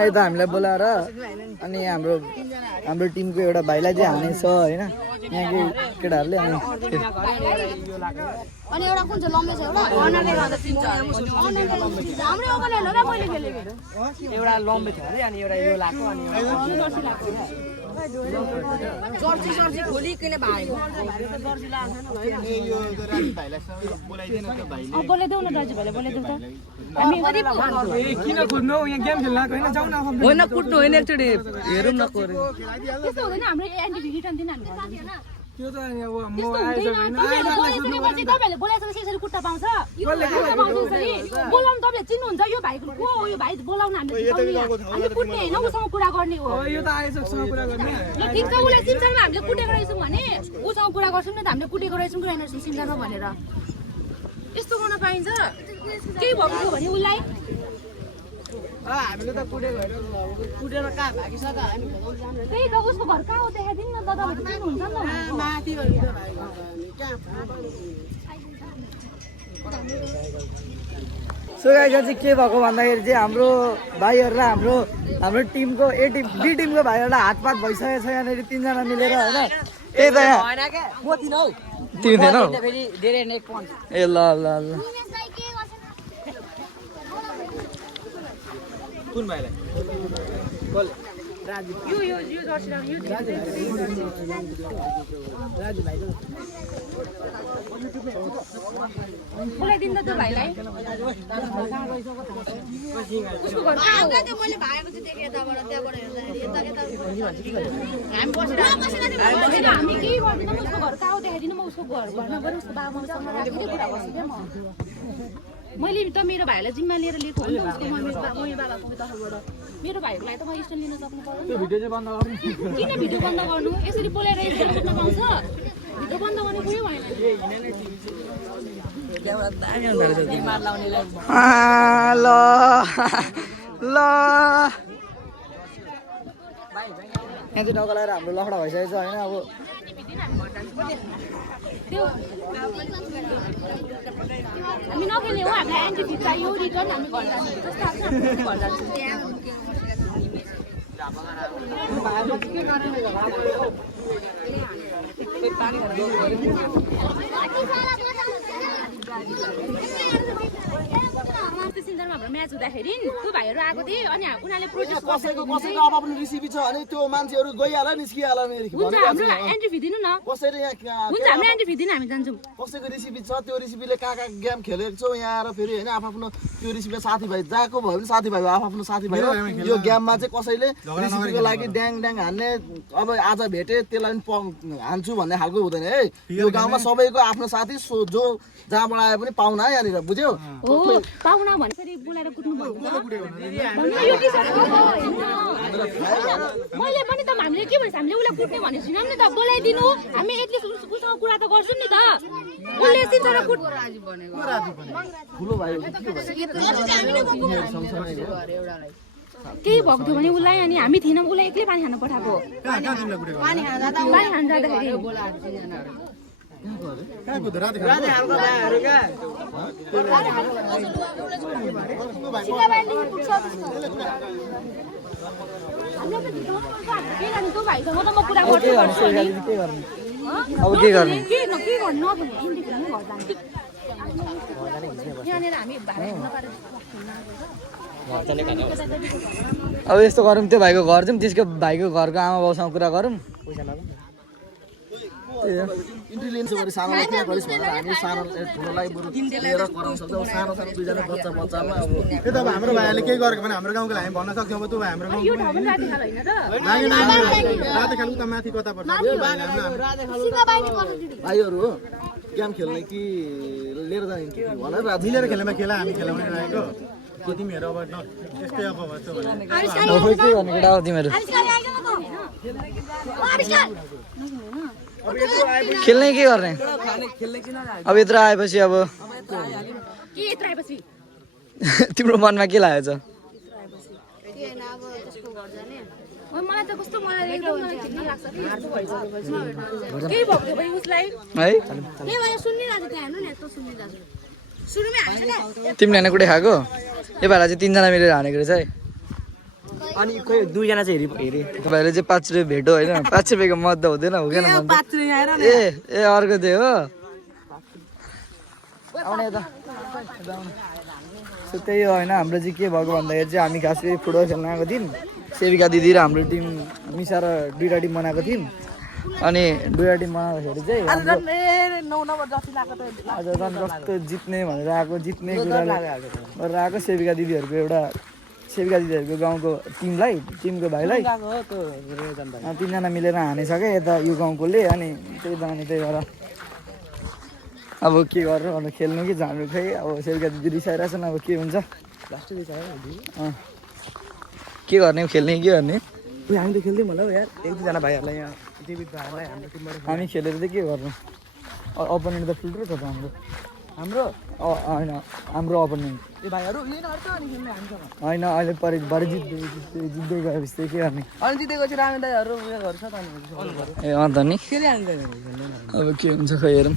यता हामीलाई बोलाएर अनि हाम्रो टिमको एउटा भाइलाई चाहिँ हानेछ होइन यहाँको केटाहरूले अनि एउटा कुन चाहिँ लम्बे छ एउटा अनरले गर्दा चिन्छ हाम्रो ओभरले हो र मैले खेलेको एउटा लम्बे थियो अरे अनि एउटा यो लाको अनि जर्सी सर्सी खोलिकन भागेको बोलाइदेऊ न दाजु भाइले बोलाइदेऊ त हामी किन कुद्नु यहाँ गेम खेल्न आएको हैन जाऊ न होइन कुद्नु होइन एकचोटि हेरौँ न कोरे त्यस्तो हुँदैन हाम्रो एन्टी भिडिटन दिन हामी गर्दैन त्यो त अनि अब म तपाईहरुले बोलाएको यसरी कुट्टा पाउँछ बोलाउनु तपाईले चिन्नुहुन्छ यो भाइको को हो यो भाइ बोलाउन हामी कुट्ने हैन उसँग कुरा गर्ने हो यो त आएसँगसँग कुरा गर्ने ल ठीक छ उले सिमसारमा हामीले कुटेको रहेछौँ भने उसँग कुरा गर्छौँ नि त हामीले कुटेको रहेछौँ कि हैन सिमसारमा भनेर यस्तो गर्न पाइन्छ केही भएको भने उलाई हामीले त कुटेर कहाँ भागिसक्यो हामी त्यही त उसको घर कहाँ हो देखाइदिनु न त तपाईहरु चिन्नुहुन्छ नि त माथि गयो भाइ सो गाइस चाहिँ के भएको भन्दाखेरि चाहिँ हाम्रो भाइहरु र हाम्रो टिमको ए टिम बी टिमको भाइहरुलाई हातपात भइसकेको छ यहाँनिर 3 जना मिलेर हैन त्यही त यहाँ हैन के म दिनौ तिमी थिएनौ फेरि धेरै नेक पन्छ ए ल ल ल कुन भाइलाई बोल राजु यो जर्सी यो राजु भाइ बोलाइदिनु त त्यो भाइलाई उसको घर कहाँ हो त्यो मैले भागेको चाहिँ देखेँ यताबाट त्यहाँबाट हेर्दा यता हामी बसेर हामी केही गर्दैनौँ उसको घर कहाँ हो देखाइदिनु म उसको घरमा गएर उसको बाबासँग राखेर कुरा गर्छु क्या मैले त मेरो भाइलाई जिम्मा लिएर लिएको हो नि उसको मम्मी बाबाको तर्फबाट मेरो भाइहरूलाई त म स्ट्यान्ड लिन सक्नु पर्यो नि भिडियो चाहिँ बन्द गर्नु किन भिडियो बन्द गर्नु यसरी बोलेर यसरी कुट्न पाउँछ भिडियो बन्द गर्ने कुरै भएन ल ल यहाँ चाहिँ नगलाएर हाम्रो लखडा भइसकेको छ होइन अब हामी नखेल्ने हो हामीलाई एन्टी फिट चाहियो रिटर्न हामी घर जान्छौँ जस्तो घर जान्छौँ सिन्जरमा हाम्रो म्याच हुँदाखेरि त्यो भाइहरू आएको थिए अनि उनीहरूले प्रोटेस्ट कसैको आफ्नो रेसिपी छ अनि त्यो मान्छेहरू गइहाल्यो निस्किहाल्यो हुन्छ हाम्रो एन्ट्री फी दिनु न कसैले यहाँ हुन्छ हाम्रो एन्ट्री फी दिनु हामी जान्छौँ कसैको रेसिपी छ त्यो रेसिपीले कहाँ गेम खेलेको छौ यहाँ आएर फेरि होइन आफ्नो त्यो रेसिपीले साथीभाइ जहाँको भयो भने साथीभाइ आफ्नो साथीभाइ यो गेममा चाहिँ कसैले रेसिपीको लागि ड्याङ हान्ने अब आज भेटे त्यसलाई पनि हान्छु भन्ने खालको हुँदैन है यो गाउँमा सबैको आफ्नो साथी जो जहाँबाट आए पनि पाहुना यहाँनिर बुझ्यौ हो पाहुना भनेपछि बोलाएर कुट्नु मैले पनि त हामीले के भन्छ हामीले उसलाई कुट्ने भनेको छैनौँ नि त बोलाइदिनु हामी एटलिस्ट उसँग कुरा त गर्छौँ नि त उसले सिन्जर कुट ठुलो भाइ केही भएको थियो भने उसलाई अनि हामी थिएनौँ उसलाई एक्लै पानी खान पठाएको पानी खान जाँदाखेरि अब के गर्ने अब यस्तो गरौँ त्यो भाइको घर जाउँ त्यसको भाइको घरको आमा बाउसँग कुरा गरौँ इन्टेलिजेन्स गरी सानोलाई किन गरिस् भनेर हामी सानो ठुलोलाई बरु लिएर कराउन सक्छौँ सानो दुईजना बच्चामा अब त्यो त अब हाम्रो भाइहरूले केही गरेको भने हाम्रो गाउँको हामी भन्न सक्छौँ अब त्यो भाइ हाम्रो गाउँको राति खालु त माथि कता पर्छ भाइहरू हो गेम खेल्ने कि लिएर जाने कि भनेर मिलेर खेल्नेमा खेला हामी खेलाउने रहेको त्यो तिमीहरू अब त्यस्तै अब भन्छ भने के गर्ने केटा हो तिमीहरू खेल्ने के गर्ने अब यत्रो आएपछि अब तिम्रो मनमा के लागेको छ मलाई त कस्तो मलाई एकदम मलाई चित्त लाग्छ कि यस्तो भइसक्यो केही भएको थियो भने उसलाई है के भयो सुनिरहेको थियो त्यहाँ हेर्नु न यस्तो सुनिरहेको छ सुरुमै हान्छ नि तिमीले हाने कुटै खाएको यो भाइलाई चाहिँ 3 जना मिलेर हानेको रहेछ है अनि खोइ 2 जना चाहिँ हेरे तपाईँले चाहिँ 5 रुपियाँ भेटो होइन 5 रुपियाँको मद्दा हुँदैन हुँदैन ए अर्को त्यो हो आउने यता सो त्यही हो होइन हाम्रो चाहिँ के भएको भन्दाखेरि चाहिँ हामी खास गरी फुटबल खेल्न आएको थियौँ सेविका दिदी र हाम्रो टिम मिसाएर 2टा टिम बनाएको थियौँ अनि 2टा टिम बनाउँदाखेरि चाहिँ आज झन् कस्तो जित्ने भनेर आएको जित्ने कुराले गरेर आएको सेविका दिदीहरूको गाउँको टिमको भाइलाई 3 जना मिलेर हानेछ क्या यता यो गाउँकोले अनि त्यही त अनि त्यही भएर अब के गर्नु भन्नु खेल्नु कि जानु खै अब सेविका दिदी रिसाइरहेको छन् अब के हुन्छ के गर्ने खेल्ने कि गर्ने हामी त खेल्दैँ होला हौ यार 1-2 जना भाइहरूलाई यहाँ डेभिड भाइहरूलाई हाम्रो टिमबाट हामी खेलेर चाहिँ के गर्नु अपोनेन्ट त ठुल्ठुलो छ त हाम्रो होइन हाम्रो अपोनेन्ट ए भाइहरू यिनीहरू त अनि खेल्ने हामीसँग होइन अहिले भरे जित्दै गएपछि चाहिँ के गर्ने अनि जितेको चाहिँ रामे दाइहरू उयो गर्छ त अनि ए अन्त नि खेलिहाल्दैन अब के हुन्छ खै हेरौँ